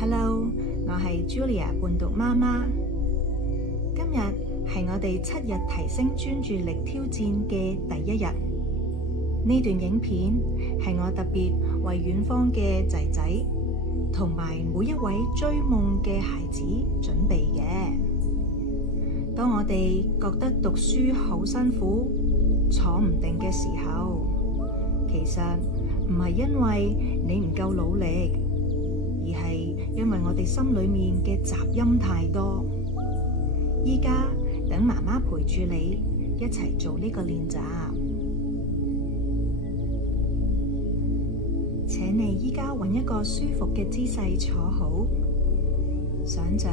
Hello，我係 Julia 伴讀媽媽。今日係我哋7日提升專注力挑戰嘅第1日。呢段影片係我特別為遠方嘅仔仔同埋每一位追夢嘅孩子準備嘅。當我哋覺得讀書好辛苦、坐唔定嘅時候，其實唔係因為你唔夠努力，而係因為我哋心裏面嘅雜音太多。依家等媽媽陪住你一齊做呢個練習。請你依家揾一個舒服嘅姿勢坐好，想像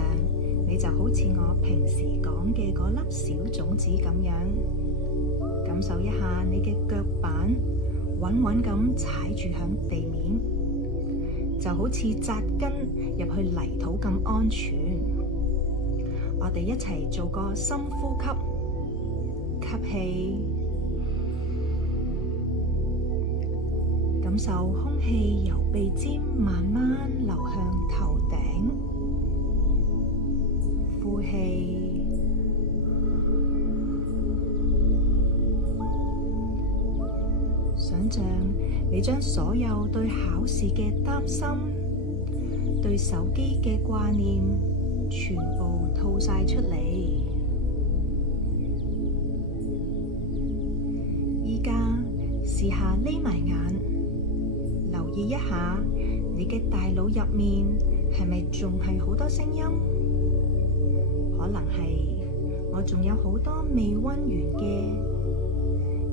你就好似我平時講嘅嗰粒小種子咁樣，感受一下你嘅腳板穩穩咁踩住響地面，就好似扎根入去泥土咁安全。我哋一齊做個深呼吸，吸氣，感受空氣由鼻尖慢慢流向頭頂，呼氣，想象你將所有對考試嘅擔心、對手機嘅掛念全部吐晒出嚟。依家試下匿埋眼，留意一下你嘅大腦入面係咪仲係好多聲音？可能係我仲有好多未溫完嘅，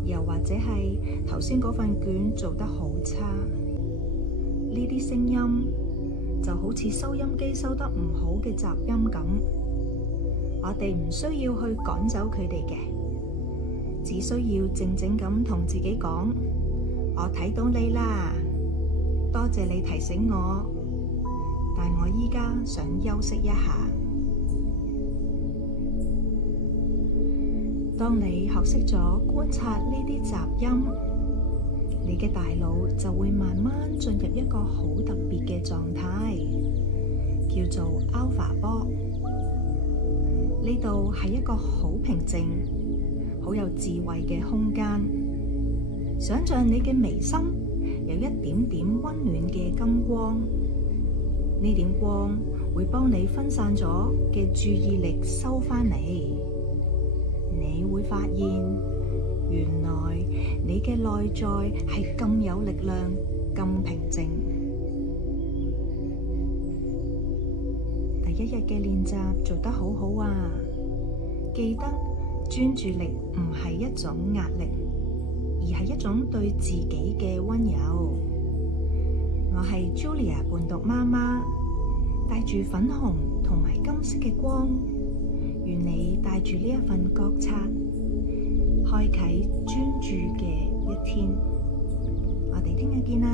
又或者係頭先嗰份卷做得好差。呢啲聲音就好似收音機收得唔好嘅雜音咁，我哋唔需要去趕走佢哋嘅，只需要靜靜咁同自己講：我睇到你啦，多謝你提醒我，但我依家想休息一下。當你學識咗觀察呢啲雜音，你嘅大腦就會慢慢進入一個好特別嘅狀態，叫做 Alpha 波。呢度係一個好平靜、好有智慧嘅空間。想像你嘅眉心有一點點溫暖嘅金光，呢點光會幫你分散咗嘅注意力收返嚟。你會發現，原來你嘅內在係咁有力量、咁平靜。第1日嘅練習做得好好啊！記得專注力唔係一種壓力，而係一種對自己嘅溫柔。我係 Julia 伴讀媽媽，帶住粉紅同埋金色嘅光，願你帶住呢一份覺察，開啟專注嘅一天。我哋聽日見啦！